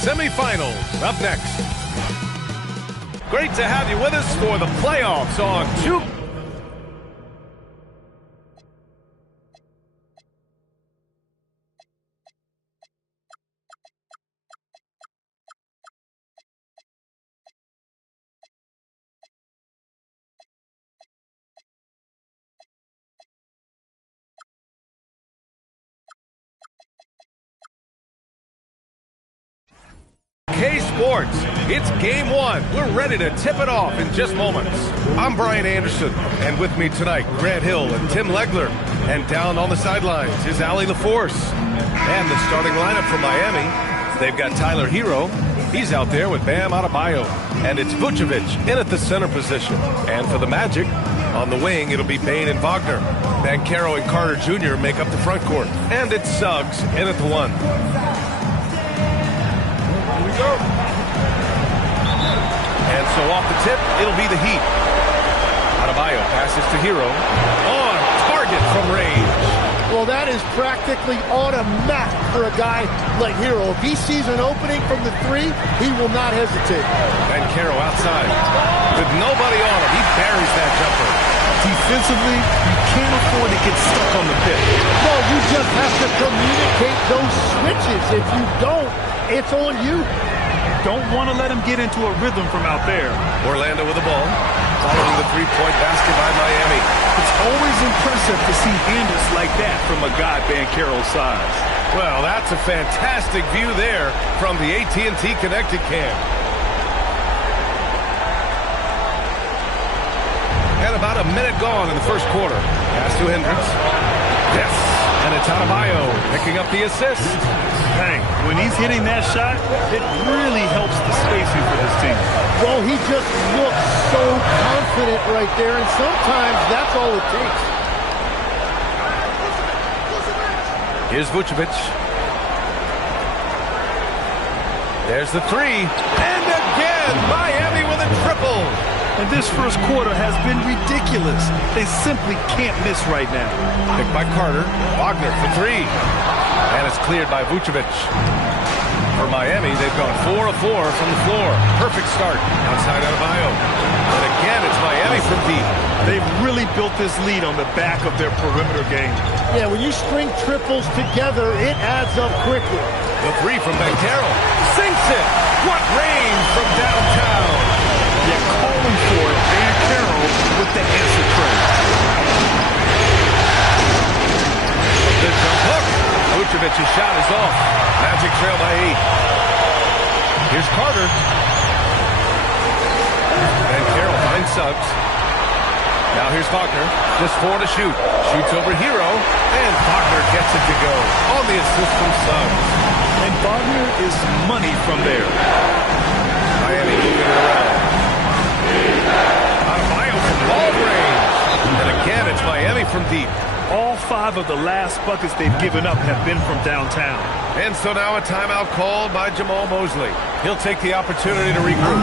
semifinals up next. Great to have you with us for the playoffs on Juke. K-Sports, it's game one. We're ready to tip it off in just moments. I'm Brian Anderson, and with me tonight, Grant Hill and Tim Legler. And down on the sidelines is Allie LaForce. And the starting lineup for Miami, they've got Tyler Hero. He's out there with Bam Adebayo. And it's Vucevic in at the center position. And for the Magic, on the wing, it'll be Bane and Wagner. Banchero and Carter Jr. make up the front court. And it's Suggs in at the one. And so off the tip, it'll be the Heat. Adebayo passes to Hero. On target from range. Well, that is practically automatic for a guy like Hero. If he sees an opening from the three, he will not hesitate. Banchero outside. With nobody on him, he buries that jumper. Defensively, you can't afford to get stuck on the pit. No, you just have to communicate those switches. If you don't, it's on you. Don't want to let him get into a rhythm from out there. Orlando with the ball, following the three-point basket by Miami. It's always impressive to see handles like that from a guy Banchero's size. Well, that's a fantastic view there from the AT&T Connected Cam. And about a minute gone in the first quarter. Pass to Hendricks. Yes, and it's Adebayo picking up the assist. Hey, when he's hitting that shot, it really helps the spacing for his team. Well, he just looks so confident right there, and sometimes that's all it takes. Here's Vucevic. There's the three. And again, Miami with a triple. And this first quarter has been ridiculous. They simply can't miss right now. Picked by Carter. Wagner for three. And it's cleared by Vucevic. For Miami, they've gone 4 of 4 from the floor. Perfect start outside Adebayo. And again, it's Miami from deep. They've really built this lead on the back of their perimeter game. Yeah, when you string triples together, it adds up quickly. The three from Banchero. Sinks it. What range from downtown. They're calling for it. Banchero with the answer trade. Good jump hook. Vucevic's shot is off. Magic trail by 8. Here's Carter. Banchero finds Suggs. Now here's Wagner. Just 4 to shoot. Shoots over Hero. And Wagner gets it to go. On the assist from Suggs. And Wagner is money from there. Miami moving it around. Adebayo from long range. And again, it's Miami from deep. All 5 of the last buckets they've given up have been from downtown. And so now a timeout called by Jamal Mosley. He'll take the opportunity to regroup.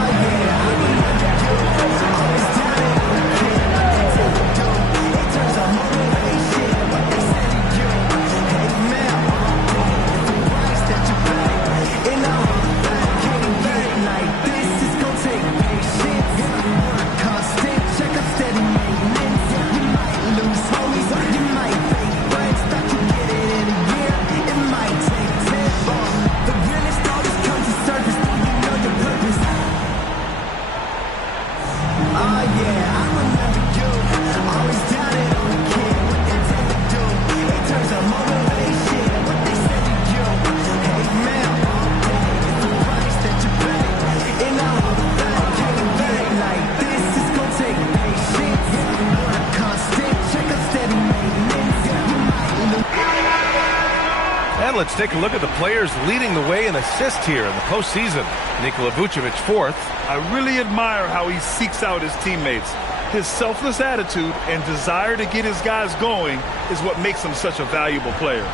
Let's take a look at the players leading the way in assists here in the postseason. Nikola Vucevic, 4th. I really admire how he seeks out his teammates. His selfless attitude and desire to get his guys going is what makes him such a valuable player.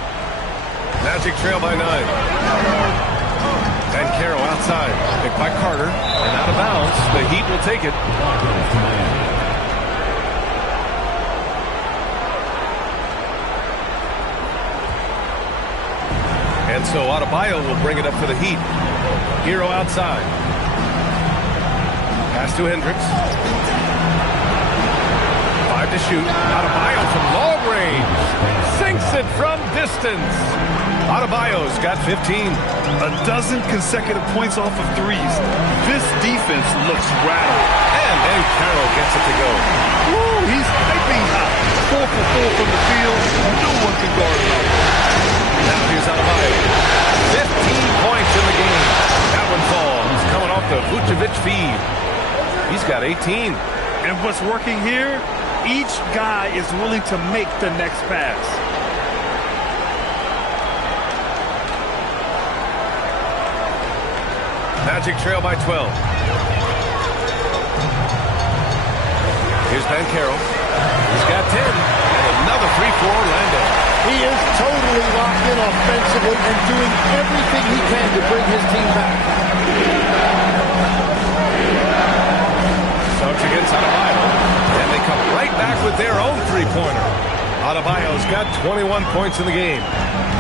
Magic trail by 9. Banchero outside. Picked by Carter. And out of bounds. The Heat will take it. And so Adebayo will bring it up for the Heat. Hero outside. Pass to Hendricks. 5 to shoot. Adebayo from long range. Sinks it from distance. Adebayo's got 15. A dozen consecutive points off of threes. This defense looks rattled. And Carroll gets it to go. Woo, he's piping hot. 4 for 4 from the field. No one can guard him. Now here's Adebayo. 15 points in the game. That one falls. Coming off the Vucevic feed. He's got 18. And what's working here? Each guy is willing to make the next pass. Magic trail by 12. Here's Banchero. He's got 10. And another 3 for Orlando. He is totally locked in offensively and doing everything he can to bring his team back. Suggs against Adebayo. And they come right back with their own three-pointer. Adebayo's got 21 points in the game.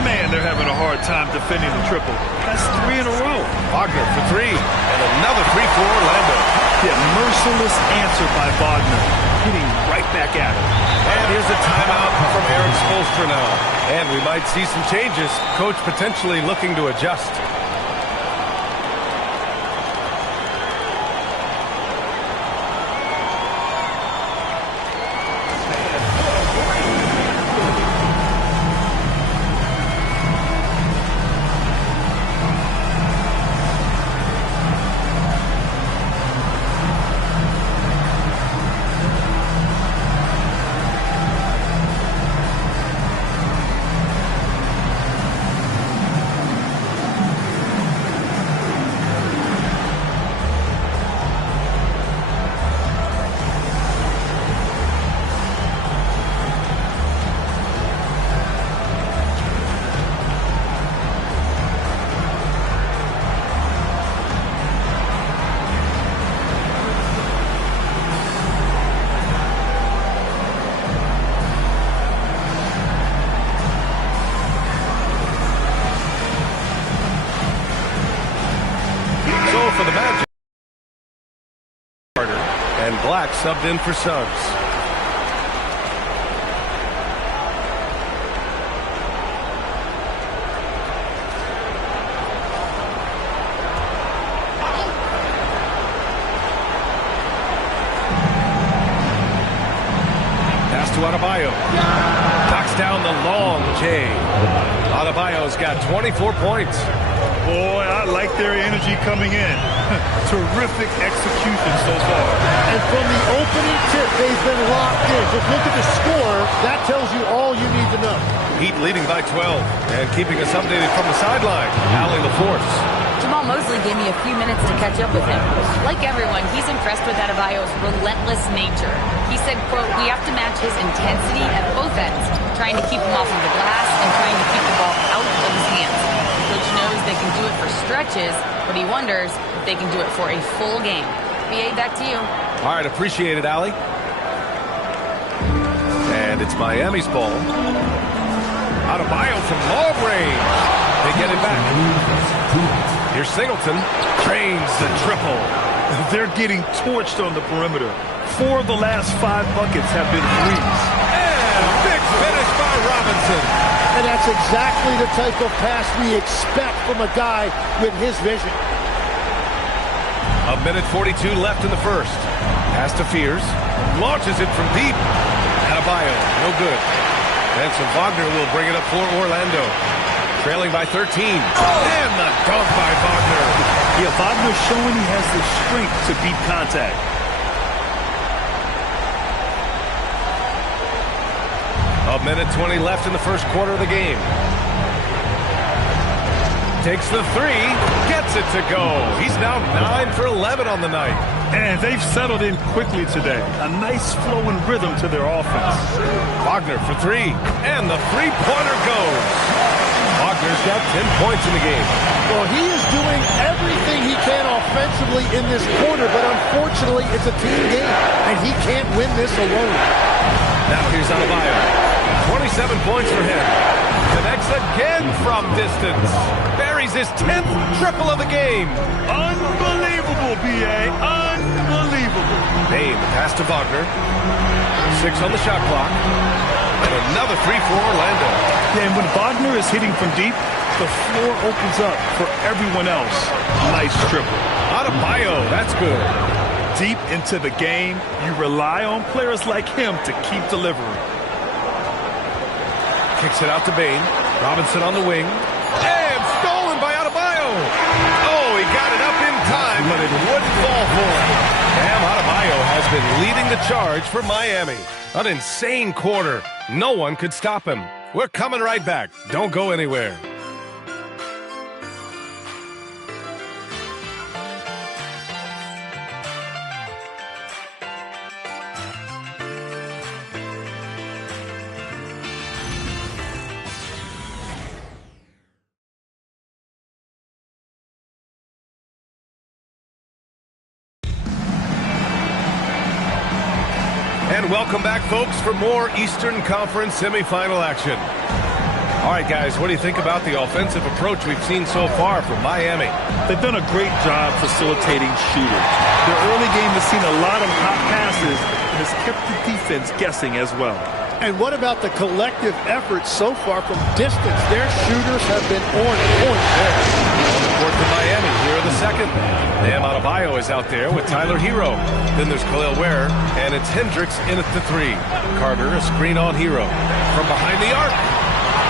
Man, they're having a hard time defending the triple. That's 3 in a row. Wagner for 3. And another 3 for Orlando. Yeah, merciless answer by Wagner. Hitting right back at him. And here's a timeout from Eric Spoelstra now. And we might see some changes. Coach potentially looking to adjust. For the Magic, and Black subbed in for Suggs. Pass to Adebayo. Knocks down the long J. Adebayo's got 24 points. Boy, I like their energy coming in. Terrific execution so far. And from the opening tip, they've been locked in. Just look at the score. That tells you all you need to know. Heat leading by 12. And keeping us updated from the sideline, Allie LaForce. Jamal Mosley gave me a few minutes to catch up with him. Like everyone, he's impressed with Adebayo's relentless nature. He said, quote, "We have to match his intensity at both ends, trying to keep him off of the glass and trying to keep the ball out of his hands. Coach knows they can do it for stretches, but he wonders if they can do it for a full game." BA, back to you. All right, appreciate it, Allie. And it's Miami's ball. Adebayo from long range. They get it back. Here's Singleton. Trains the triple. They're getting torched on the perimeter. 4 of the last 5 buckets have been threes. And big finish by Robinson. And that's exactly the type of pass we expect from a guy with his vision. A minute 42 left in the first. Pass to Fears. Launches it from deep. Adebayo, no good. And so Wagner will bring it up for Orlando. Trailing by 13. And the dunk by Wagner. Yeah, Wagner's showing he has the strength to beat contact. A minute 20 left in the first quarter of the game. Takes the 3, gets it to go. He's now 9 for 11 on the night. And they've settled in quickly today. A nice flowing rhythm to their offense. Wagner for 3, and the three-pointer goes. Wagner's got 10 points in the game. Well, he is doing everything he can offensively in this quarter, but unfortunately, it's a team game, and he can't win this alone. Now here's Adebayo. 27 points for him. Connects again from distance. Buries his 10th triple of the game. Unbelievable, B.A. Unbelievable. Bane, the pass to Wagner. 6 on the shot clock. And another 3 for Orlando. Yeah, and when Wagner is hitting from deep, the floor opens up for everyone else. Nice triple. Adebayo, that's good. Deep into the game, you rely on players like him to keep delivering. Kicks it out to Bane. Robinson on the wing. And stolen by Adebayo. Oh, he got it up in time, but it wouldn't fall for him. Bam Adebayo has been leading the charge for Miami. An insane quarter. No one could stop him. We're coming right back. Don't go anywhere. And welcome back, folks, for more Eastern Conference semifinal action. All right, guys, what do you think about the offensive approach we've seen so far from Miami? They've done a great job facilitating shooters. Their early game has seen a lot of hot passes and has kept the defense guessing as well. And what about the collective effort so far from distance? Their shooters have been on point there. On the court to Miami here in the second. Bam Adebayo is out there with Tyler Hero. Then there's Khalil Ware, and it's Hendricks in at the 3. Carter, a screen on Hero. From behind the arc.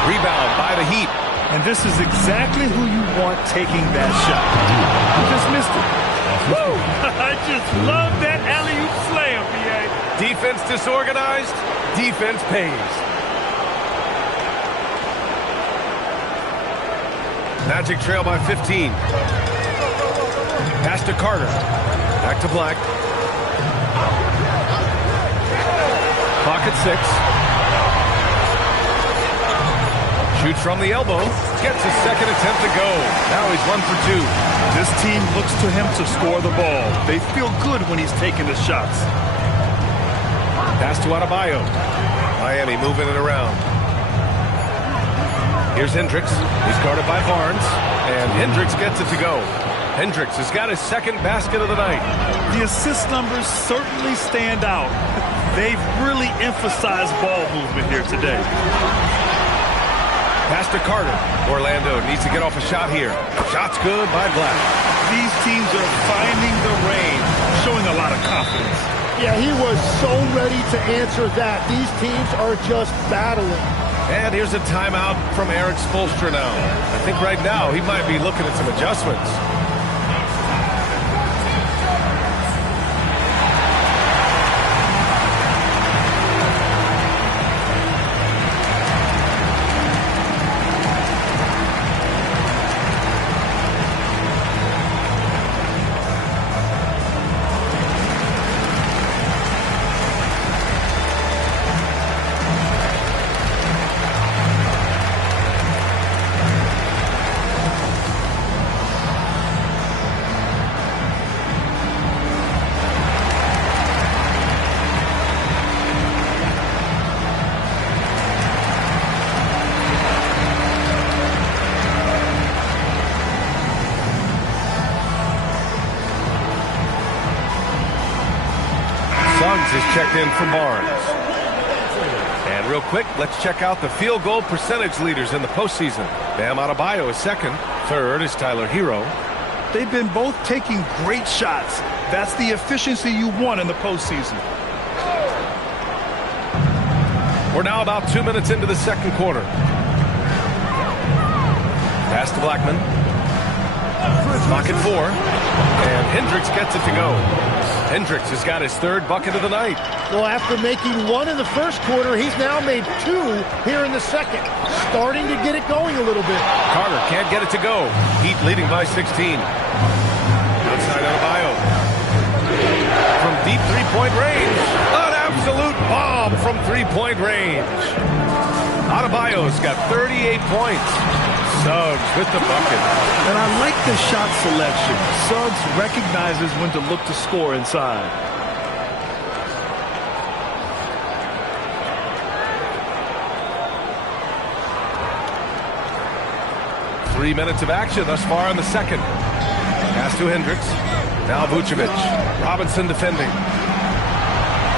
Rebound by the Heat. And this is exactly who you want taking that shot. You just missed it. Woo! I just love that alley-oop slam, B.A. Defense disorganized. Defense pays. Magic trail by 15. Pass to Carter. Back to Black. Clock at 6. Shoots from the elbow. Gets his second attempt to go. Now he's 1 for 2. This team looks to him to score the ball. They feel good when he's taking the shots. Pass to Adebayo. Miami moving it around. Here's Hendricks. He's guarded by Barnes. And Hendricks gets it to go. Hendricks has got his second basket of the night. The assist numbers certainly stand out. They've really emphasized ball movement here today. Pass to Carter. Orlando needs to get off a shot here. Shot's good by Black. These teams are finding the range, showing a lot of confidence. Yeah, he was so ready to answer that. These teams are just battling. And here's a timeout from Eric Spoelstra now. I think right now he might be looking at some adjustments. Suggs is checked in for Barnes. And real quick, let's check out the field goal percentage leaders in the postseason. Bam Adebayo is second. Third is Tyler Hero. They've been both taking great shots. That's the efficiency you want in the postseason. We're now about 2 minutes into the second quarter. Pass to Blackman. Clock at 4. And Hendricks gets it to go. Hendricks has got his third bucket of the night. Well, after making 1 in the first quarter, he's now made 2 here in the second. Starting to get it going a little bit. Carter can't get it to go. Heat leading by 16. Outside Adebayo. From deep three-point range. An absolute bomb from three-point range. Adebayo's got 38 points. Suggs with the bucket. And I like the shot selection. Suggs recognizes when to look to score inside. 3 minutes of action thus far in the second. Pass to Hendricks. Now Vucevic. Robinson defending.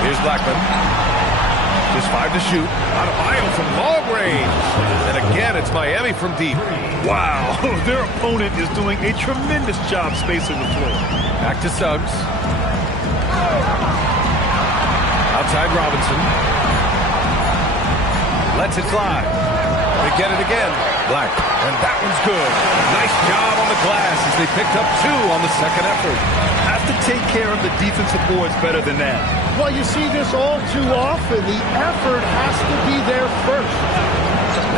Here's Blackman. Just 5 to shoot. Adebayo from long range. And again, it's Miami from deep. Wow, their opponent is doing a tremendous job spacing the floor. Back to Suggs. Outside Robinson. Lets it fly. They get it again. Black. And that one's good. Nice job on the glass as they picked up 2 on the second effort. Have to take care of the defensive boards better than that. Well, you see this all too often. The effort has to be there first.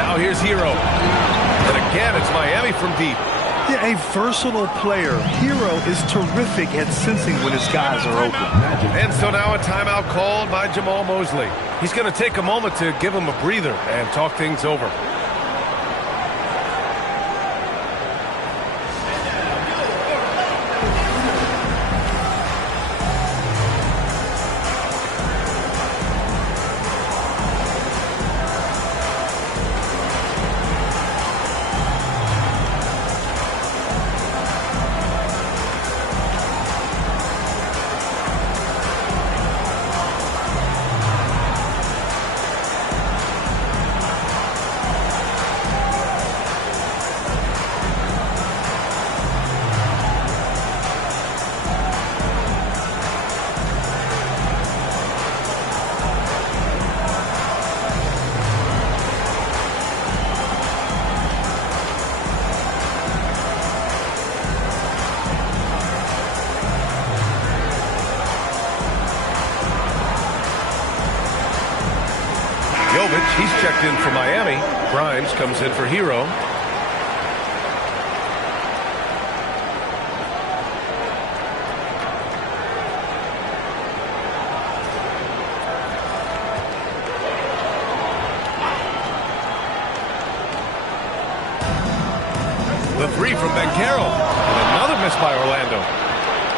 Now here's Hero. And again, it's Miami from deep. Yeah, a versatile player. Hero is terrific at sensing when his guys are open. And so now a timeout called by Jamal Mosley. He's going to take a moment to give him a breather and talk things over. He's checked in for Miami. Grimes comes in for Hero. The 3 from Banchero. And another miss by Orlando.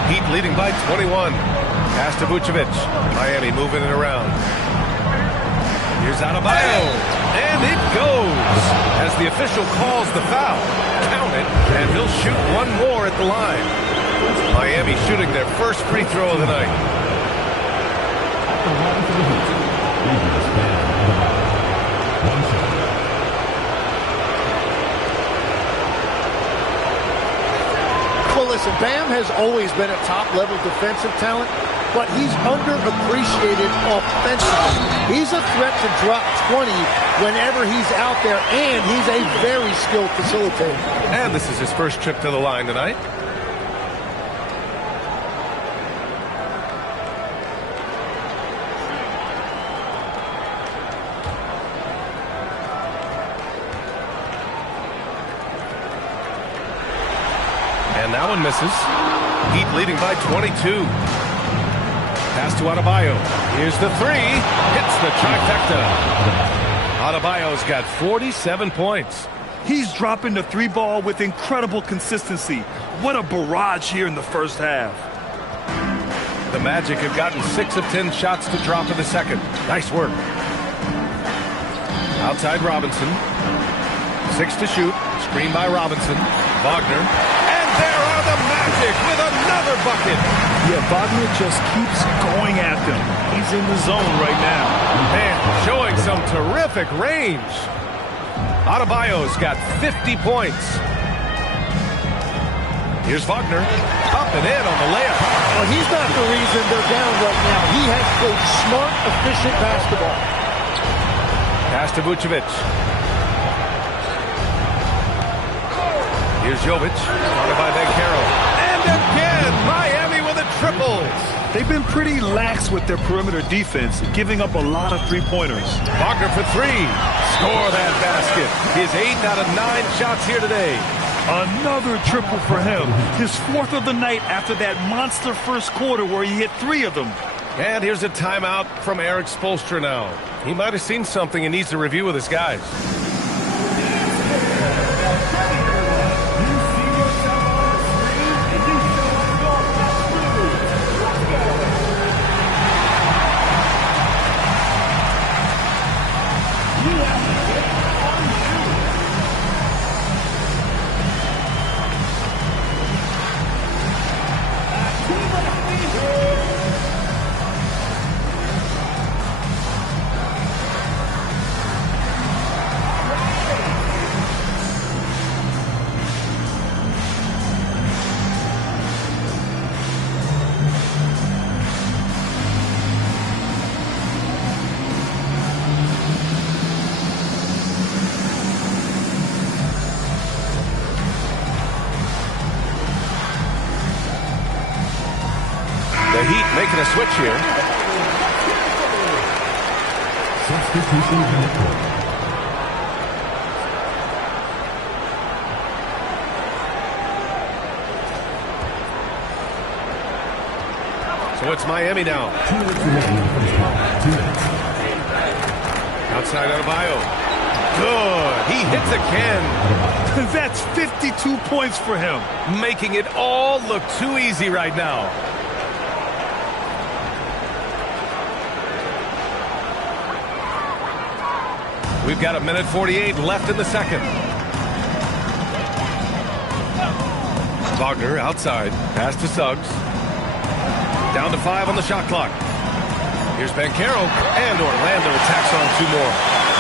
Heat leading by 21. Pass to Vucevic. Miami moving it around. Here's Adebayo, and it goes as the official calls the foul. Count it, and he'll shoot one more at the line. Miami shooting their first free throw of the night. Well, listen, Bam has always been a top-level defensive talent, but he's underappreciated offensively. He's a threat to drop 20 whenever he's out there, and he's a very skilled facilitator. And this is his first trip to the line tonight. And that one misses. Heat leading by 22. Pass to Adebayo. Here's the 3. Hits the trifecta. Adebayo's got 47 points. He's dropping the 3 ball with incredible consistency. What a barrage here in the first half. The Magic have gotten 6 of 10 shots to drop in the second. Nice work. Outside Robinson. 6 to shoot. Screen by Robinson. Wagner. And there are the Magic with another bucket. Yeah, Wagner just keeps going at them. He's in the zone right now. And showing some terrific range. Adebayo's got 50 points. Here's Wagner. Up and in on the layup. Well, he's not the reason they're down right now. He has played smart, efficient basketball. Pass to Vucevic. Here's Jovic. Started by Banchero. And again, Miami with a triple. They've been pretty lax with their perimeter defense, giving up a lot of three-pointers. Wagner for 3. Score that basket. His 8 out of 9 shots here today. Another triple for him. His 4th of the night after that monster first quarter where he hit 3 of them. And here's a timeout from Eric Spoelstra now. He might have seen something and needs to review with his guys. The Heat making a switch here. Substitution on the court. So it's Miami now. Outside Adebayo. Good. He hits again. That's 52 points for him. Making it all look too easy right now. We've got 1:48 left in the second. Wagner outside. Pass to Suggs. Down to 5 on the shot clock. Here's Banchero, and Orlando attacks on 2 more.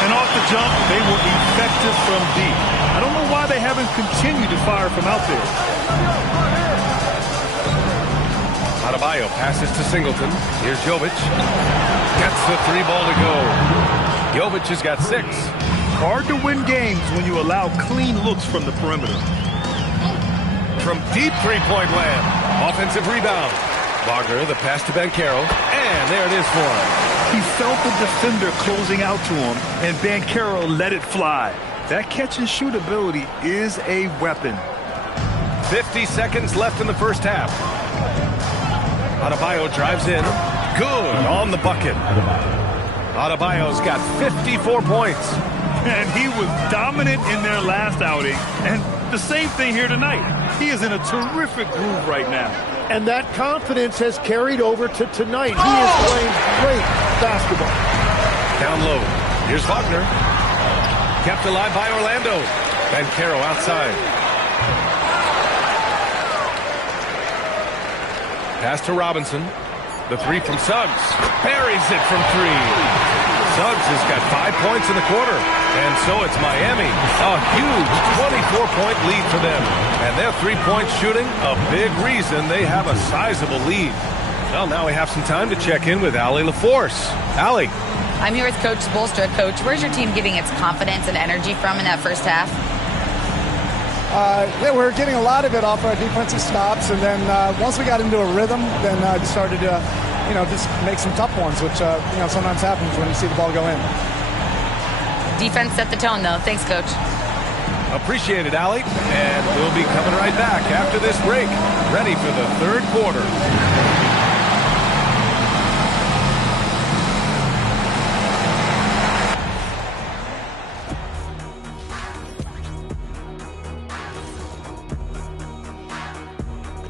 And off the jump, they were effective from deep. I don't know why they haven't continued to fire from out there. Adebayo passes to Singleton. Here's Jovic. Gets the 3 ball to go. Jovic has got 6. Hard to win games when you allow clean looks from the perimeter. From deep 3-point land. Offensive rebound. Wagner, the pass to Banchero, and there it is for him. He felt the defender closing out to him, and Banchero let it fly. That catch-and-shoot ability is a weapon. 50 seconds left in the first half. Adebayo drives in. Good on the bucket. Adebayo's got 54 points. And he was dominant in their last outing, and the same thing here tonight. He is in a terrific groove right now. And that confidence has carried over to tonight. He is playing great basketball. Down low. Here's Wagner. Kept alive by Orlando. Banchero outside. Pass to Robinson. The 3 from Suggs. Buries it from 3. Suggs has got 5 points in the quarter. And so it's Miami. A huge 24-point lead for them. And their 3-point shooting, a big reason they have a sizable lead. Well, now we have some time to check in with Allie LaForce. Allie. I'm here with Coach Spoelstra. Coach, where's your team getting its confidence and energy from in that first half? Yeah, we're getting a lot of it off our defensive stops. And then once we got into a rhythm, then we started to, just make some tough ones, which, sometimes happens when you see the ball go in. Defense set the tone, though. Thanks, Coach. Appreciate it, Allie. And we'll be coming right back after this break. Ready for the third quarter.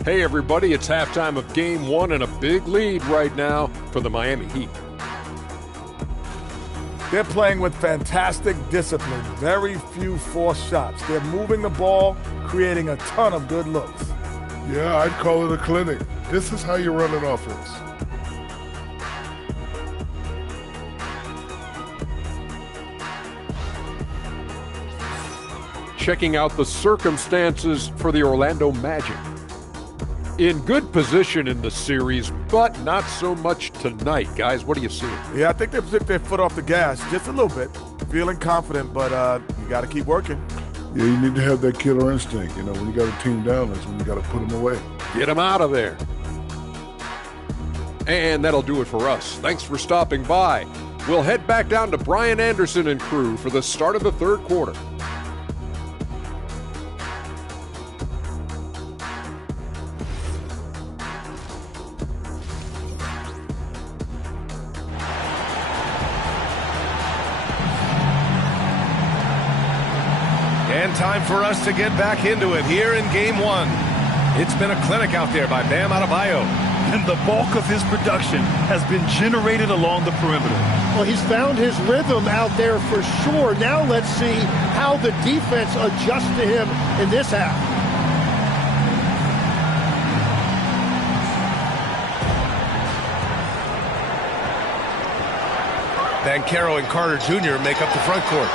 Hey everybody, it's halftime of Game 1 and a big lead right now for the Miami Heat. They're playing with fantastic discipline, very few forced shots. They're moving the ball, creating a ton of good looks. Yeah, I'd call it a clinic. This is how you run an offense. Checking out the circumstances for the Orlando Magic. In good position in the series, but not so much tonight. Guys, what do you see? Yeah, I think they took their foot off the gas just a little bit. Feeling confident, but you got to keep working. Yeah, you need to have that killer instinct. When you got a team down, that's when you got to put them away. Get them out of there. And that'll do it for us. Thanks for stopping by. We'll head back down to Brian Anderson and crew for the start of the third quarter. And time for us to get back into it here in Game 1. It's been a clinic out there by Bam Adebayo. And the bulk of his production has been generated along the perimeter. Well, he's found his rhythm out there for sure. Now let's see how the defense adjusts to him in this half. Banchero and Carter Jr. make up the front court.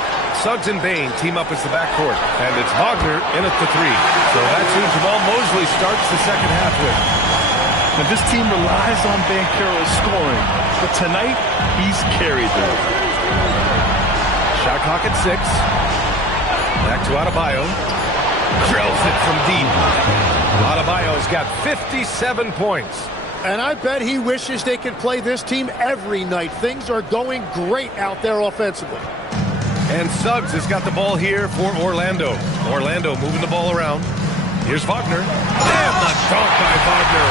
Suggs and Bane team up as the backcourt. And it's Wagner in at the 3. So that's who Jamal Mosley starts the second half with. Now this team relies on Banchero's scoring, but tonight he's carried them. Shot clock at 6. Back to Adebayo. Drills it from deep. Adebayo's got 57 points. And I bet he wishes they could play this team every night. Things are going great out there offensively. And Suggs has got the ball here for Orlando. Orlando moving the ball around. Here's Wagner. And the dunk by Wagner.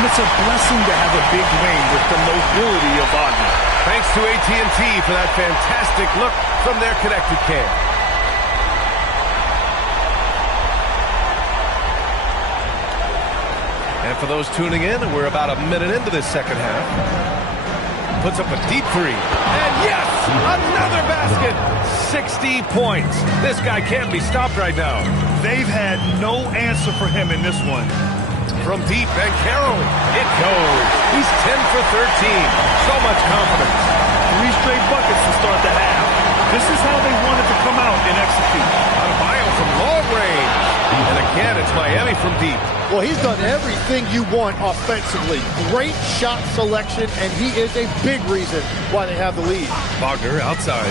And it's a blessing to have a big wing with the mobility of Wagner. Thanks to AT&T for that fantastic look from their connected cam. And for those tuning in, we're about a minute into this second half. Puts up a deep three. And yes, another basket. 60 points. This guy can't be stopped right now. They've had no answer for him in this one. From deep, and Carroll, it goes. He's 10 for 13. So much confidence. 3 straight buckets to start the half. This is how they wanted to come out and execute. Adebayo from long range. And again, it's Miami from deep. Well, he's done everything you want offensively. Great shot selection, and he is a big reason why they have the lead. Wagner outside.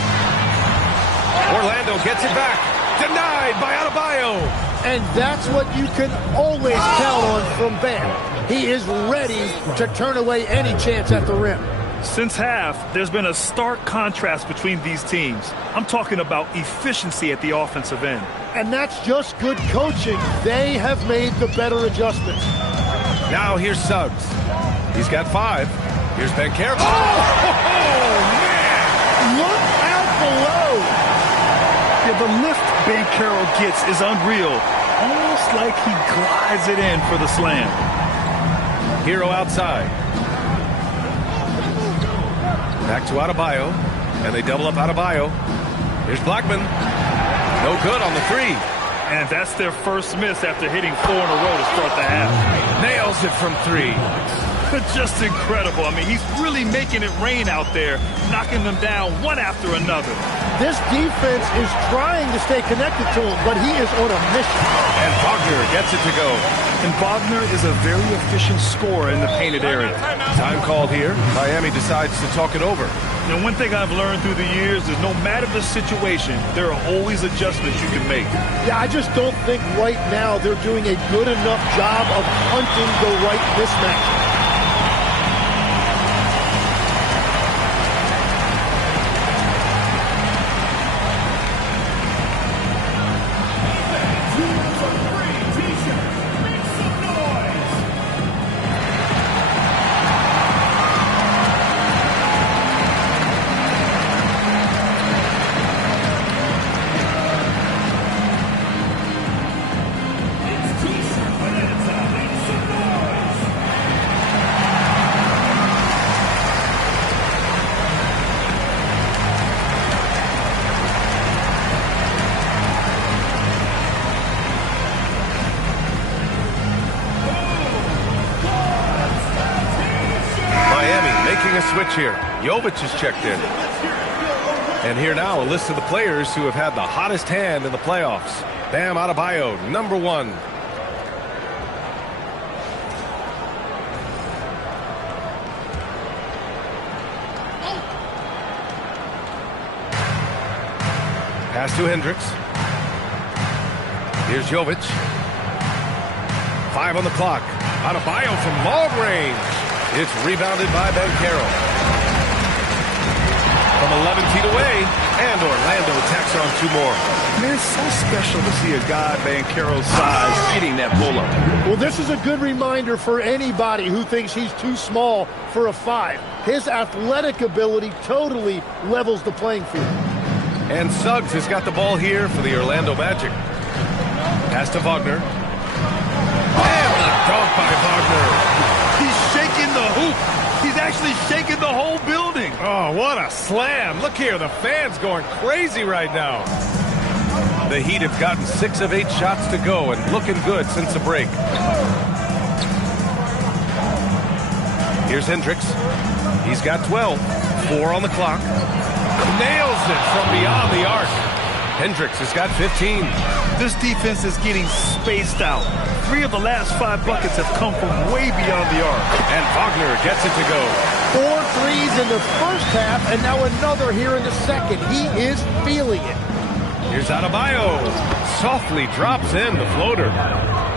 Orlando gets it back. Denied by Adebayo. And that's what you can always count on from Bam. He is ready to turn away any chance at the rim. Since half, there's been a stark contrast between these teams. I'm talking about efficiency at the offensive end. And that's just good coaching. They have made the better adjustments. Now here's Suggs. He's got 5. Here's Banchero. Oh, man! Look out below! Yeah, the lift Banchero gets is unreal. Almost like he glides it in for the slam. Hero outside. Back to Adebayo. And they double up Adebayo. Here's Blackman. No good on the 3. And that's their first miss after hitting 4 in a row to start the half. Nails it from 3. Just incredible. I mean, he's really making it rain out there, knocking them down one after another. This defense is trying to stay connected to him, but he is on a mission. And Wagner gets it to go. And Wagner is a very efficient scorer in the painted area. Time called here. Miami decides to talk it over. And one thing I've learned through the years is no matter the situation, there are always adjustments you can make. Yeah, I just don't think right now they're doing a good enough job of hunting the right mismatch. Switch here. Jovic is checked in. And here now, a list of the players who have had the hottest hand in the playoffs. Bam Adebayo, number 1. Pass to Hendricks. Here's Jovic. 5 on the clock. Adebayo from long range. It's rebounded by Banchero. From 11 feet away, and Orlando tacks on 2 more. Man, it's so special to see a guy Banchero's size hitting that pull-up. Well, this is a good reminder for anybody who thinks he's too small for a 5. His athletic ability totally levels the playing field. And Suggs has got the ball here for the Orlando Magic. Pass to Wagner. And the dunk by Wagner. He's shaking the hoop. He's actually shaking the whole building. Oh, what a slam. Look here, the fans going crazy right now. The Heat have gotten 6 of 8 shots to go and looking good since the break. Here's Hendricks. He's got 12. 4 on the clock. Nails it from beyond the arc. Hendricks has got 15. This defense is getting spaced out. 3 of the last 5 buckets have come from way beyond the arc. And Wagner gets it to go. 4 threes in the first half, and now another here in the second. He is feeling it. Here's Adebayo. Softly drops in the floater.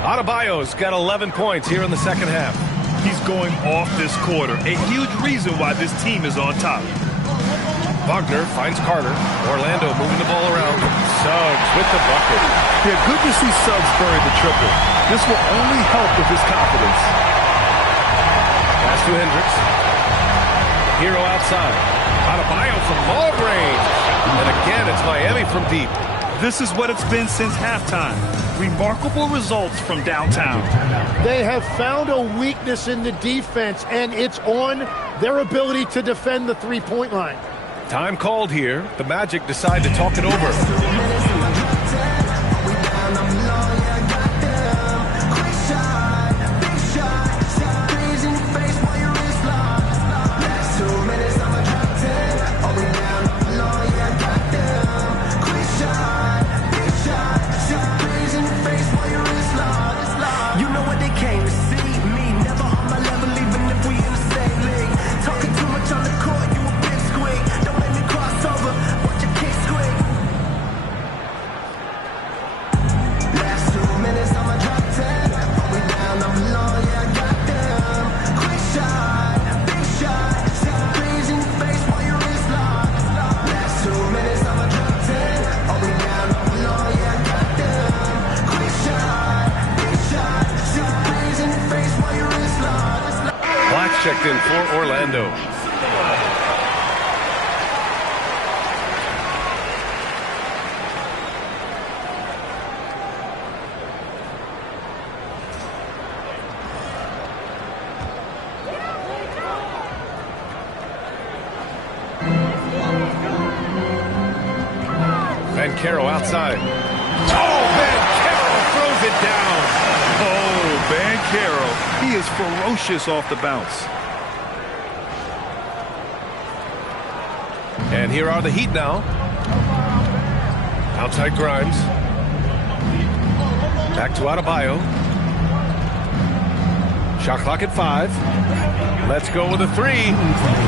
Adebayo's got 11 points here in the second half. He's going off this quarter. A huge reason why this team is on top. Wagner finds Carter. Orlando moving the ball around. Suggs with the bucket. Yeah, good to see Suggs bury the triple. This will only help with his confidence. Pass to Hendricks. Hero outside. Adebayo from long range. And again, it's Miami from deep. This is what it's been since halftime. Remarkable results from downtown. They have found a weakness in the defense, and it's on their ability to defend the three-point line. Time called here. The Magic decide to talk it over. Checked in for Orlando. Banchero outside. Oh, Banchero throws it down. Oh, Banchero. He is ferocious off the bounce. And here are the Heat now. Outside Grimes. Back to Adebayo. Shot clock at 5. Let's go with a 3.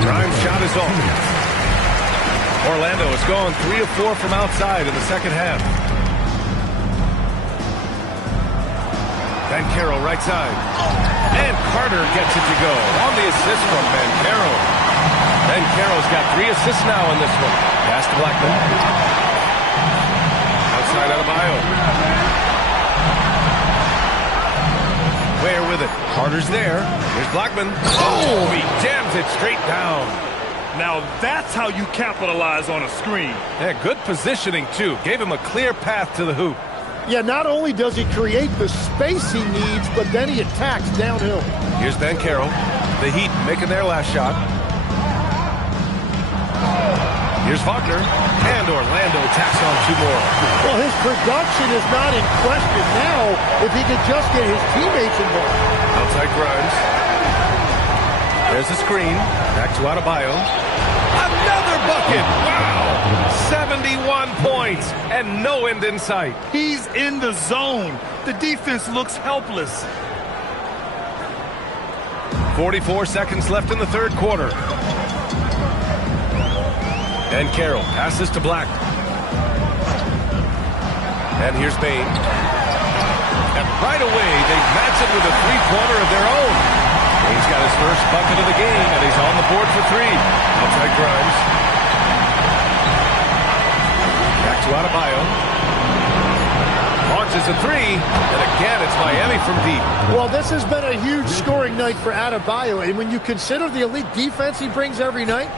Grimes' shot is off. Orlando has gone 3 of 4 from outside in the second half. Banchero right side. And Carter gets it to go on the assist from Banchero. Banchero's got 3 assists now in this one. Pass to Blackman. Outside Adebayo. Ware with it. Carter's there. Here's Blackman. Oh, he jams it straight down. Now that's how you capitalize on a screen. Yeah, good positioning, too. Gave him a clear path to the hoop. Yeah, not only does he create the space he needs, but then he attacks downhill. Here's Banchero. The Heat making their last shot. Here's Wagner, and Orlando tacks on 2 more. Well, his production is not in question now if he could just get his teammates involved. Outside Grimes. There's the screen. Back to Adebayo. Another bucket! Wow! 71 points, and no end in sight. He's in the zone. The defense looks helpless. 44 seconds left in the third quarter. And Carroll passes to Black. And here's Bane. And right away, they match it with a three-pointer of their own. Bane's got his first bucket of the game, and he's on the board for 3. Outside Grimes. Back to Adebayo. Launches a 3, and again, it's Miami from deep. Well, this has been a huge scoring night for Adebayo, and when you consider the elite defense he brings every night,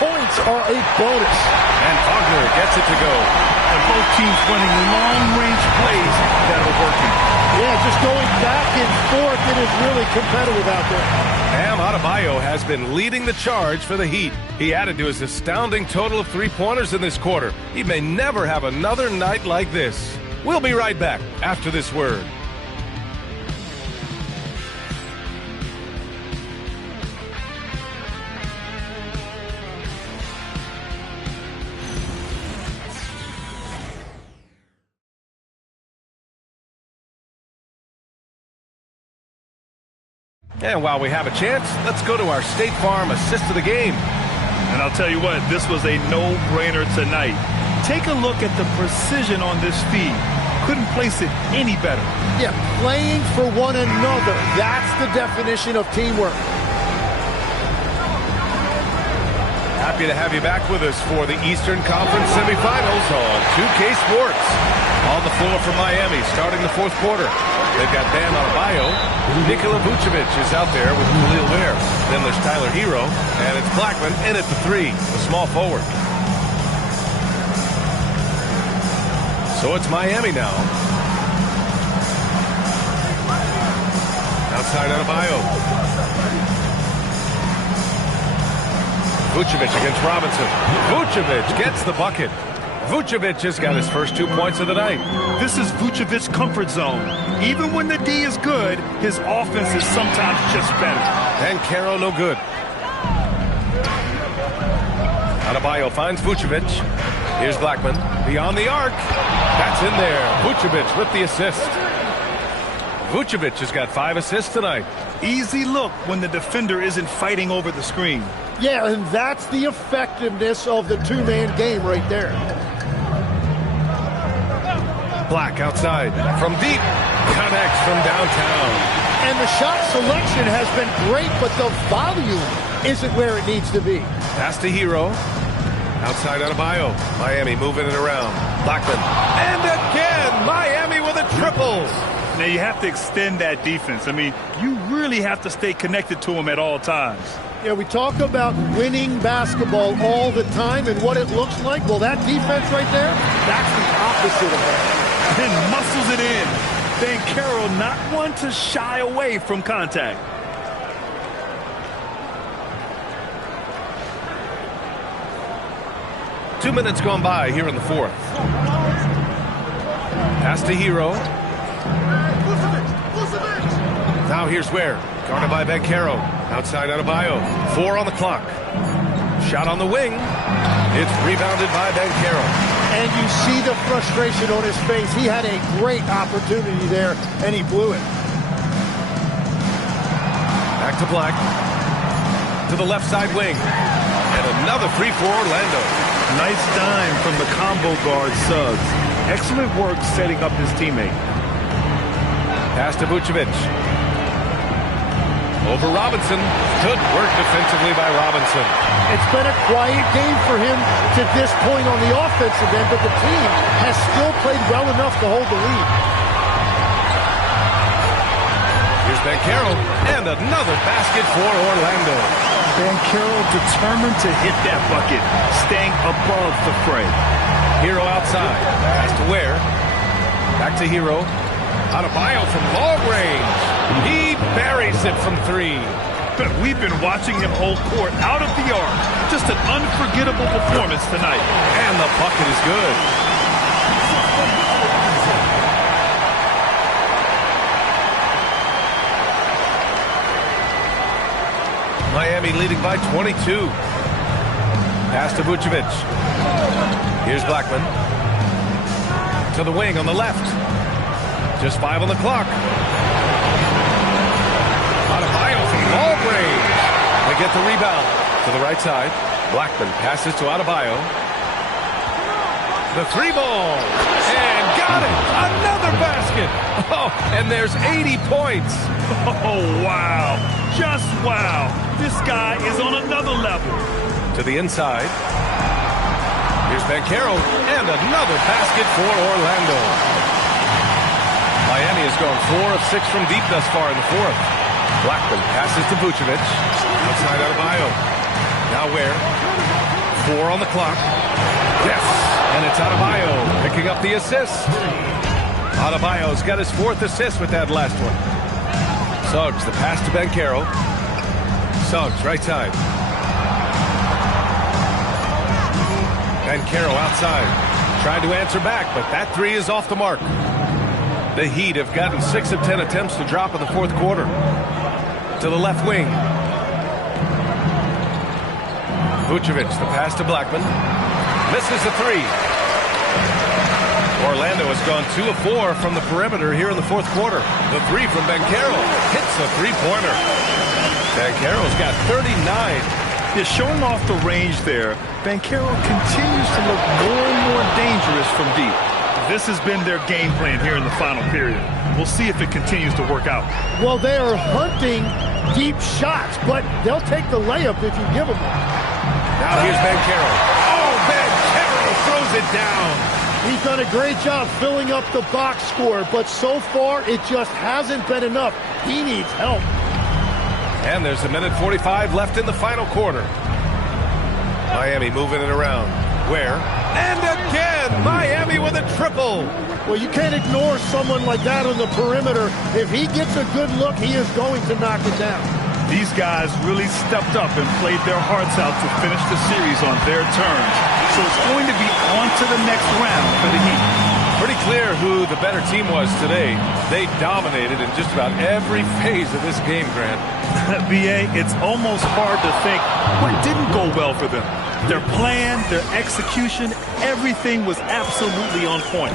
points are a bonus. And Wagner gets it to go. And both teams running long-range plays that are working. Yeah, just going back and forth, it is really competitive out there. Bam Adebayo has been leading the charge for the Heat. He added to his astounding total of 3-pointers in this quarter. He may never have another night like this. We'll be right back after this word. And while we have a chance, let's go to our State Farm assist of the game. And I'll tell you what, this was a no-brainer tonight. Take a look at the precision on this feed. couldn't place it any better. Yeah, playing for one another. That's the definition of teamwork. Happy to have you back with us for the Eastern Conference semifinals on 2K Sports. On the floor for Miami, starting the fourth quarter. They've got Bam Adebayo. Nikola Vucevic is out there with Khalil Ware. Then there's Tyler Hero, and it's Blackman in at the three, the small forward. So it's Miami now. Outside Adebayo. Vucevic against Robinson. Vucevic gets the bucket. Vucevic has got his first 2 points of the night. This is Vucevic's comfort zone. Even when the D is good, his offense is sometimes just better. And Caro no good. Adebayo finds Vucevic. Here's Blackman. Beyond the arc. That's in there. Vucevic with the assist. Vucevic has got 5 assists tonight. Easy look when the defender isn't fighting over the screen. Yeah, and that's the effectiveness of the two-man game right there. Black outside. From deep. Connects from downtown. And the shot selection has been great, but the volume isn't where it needs to be. Pass to Hero. Outside Adebayo. Miami moving it around. Blackman. And again, Miami with a triple. Now you have to extend that defense. I mean, you really have to stay connected to him at all times. Yeah, we talk about winning basketball all the time and what it looks like. Well, that defense right there, that's the opposite of that. Then muscles it in. Banchero not one to shy away from contact. Two minutes gone by here in the fourth. Pass to Hero. Now here's Ware. Guarded by Banchero. Outside Adebayo. 4 on the clock. Shot on the wing. It's rebounded by Banchero. And you see the frustration on his face. He had a great opportunity there, and he blew it. Back to Black. To the left side wing. And another free for Orlando. Nice dime from the combo guard Suggs. Excellent work setting up his teammate. Pass to Vucevic. Over Robinson. Good work defensively by Robinson. It's been a quiet game for him to this point on the offensive end, but the team has still played well enough to hold the lead. Here's Banchero, and another basket for Orlando. Banchero determined to hit that bucket, staying above the fray. Hero outside. Pass to Ware. Back to Hero. Adebayo from long range. He buries it from 3. We've been watching him hold court out of the arc. Just an unforgettable performance tonight. And the bucket is good. Miami leading by 22. Pass to Vucevic. Here's Blackman. To the wing on the left. Just 5 on the clock. Adebayo from long range. They get the rebound to the right side. Blackman passes to Adebayo. The 3 ball. And got it. Another basket. Oh, and there's 80 points. Oh, wow. Just wow. This guy is on another level. To the inside. Here's Banchero. And another basket for Orlando. Miami has gone 4 of 6 from deep thus far in the fourth. Blackman passes to Vucevic. Outside Adebayo. Now Ware. 4 on the clock. Yes! And it's Adebayo picking up the assist. Adebayo's got his 4th assist with that last one. Suggs, the pass to Banchero. Suggs, right side. Banchero outside. Tried to answer back, but that 3 is off the mark. The Heat have gotten 6 of 10 attempts to drop in the fourth quarter. To the left wing. Vucevic, the pass to Blackman. Misses the 3. Orlando has gone 2 of 4 from the perimeter here in the fourth quarter. The 3 from Banchero hits a 3-pointer. Banchero's got 39. He's showing off the range there. Banchero continues to look more and more dangerous from deep. This has been their game plan here in the final period. We'll see if it continues to work out. Well, they are hunting deep shots, but they'll take the layup if you give them one. Now here's Banchero. Oh, Banchero throws it down. He's done a great job filling up the box score, but so far it just hasn't been enough. He needs help. And there's 1:45 left in the final quarter. Miami moving it around. Where? And again, Miami with a triple. Well, you can't ignore someone like that on the perimeter. If he gets a good look, he is going to knock it down. These guys really stepped up and played their hearts out to finish the series on their terms. So it's going to be on to the next round for the Heat. Pretty clear who the better team was today. They dominated in just about every phase of this game, Grant. B.A., it's almost hard to think what didn't go well for them. Their plan, their execution, everything was absolutely on point.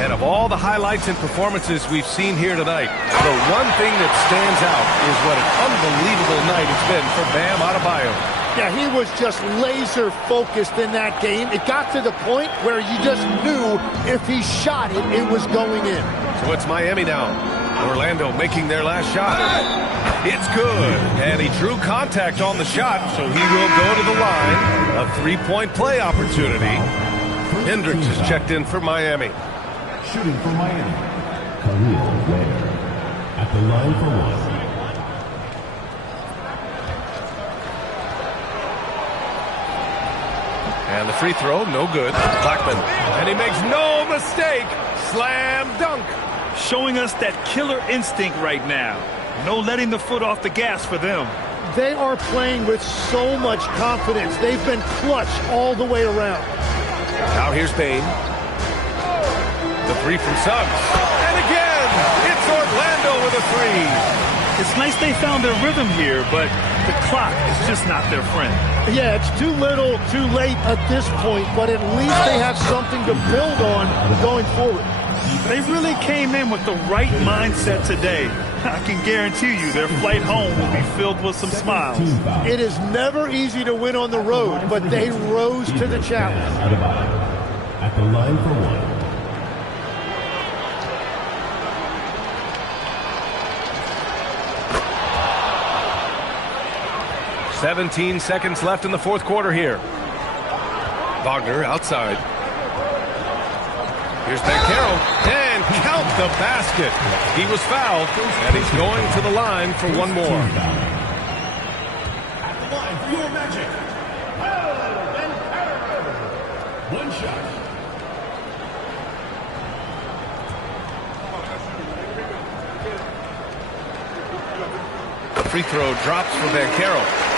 And of all the highlights and performances we've seen here tonight, the one thing that stands out is what an unbelievable night it's been for Bam Adebayo. Yeah, he was just laser focused in that game. It got to the point where you just knew if he shot it, it was going in. So it's Miami now. Orlando making their last shot. It's good. And he drew contact on the shot, so he will go to the line. A three-point play opportunity. Hendricks is checked in for Miami. Shooting for Miami, Khalil Ware. At the line for one. And the free throw, no good. Blackman. And he makes no mistake. Slam dunk. Showing us that killer instinct right now. No letting the foot off the gas for them. They are playing with so much confidence. They've been clutch all the way around. Now here's Bane. The three from Suggs. And again, it's Orlando with a three. It's nice they found their rhythm here, but the clock is just not their friend. Yeah, it's too little, too late at this point, but at least they have something to build on going forward. They really came in with the right mindset today. I can guarantee you their flight home will be filled with some smiles. It is never easy to win on the road, but they rose to the challenge. At the line for one. 17 seconds left in the fourth quarter here. Wagner outside. Here's Banchero, and count the basket. He was fouled, and he's going to the line for one more. At the line for your Magic, one shot. Free throw drops for Banchero.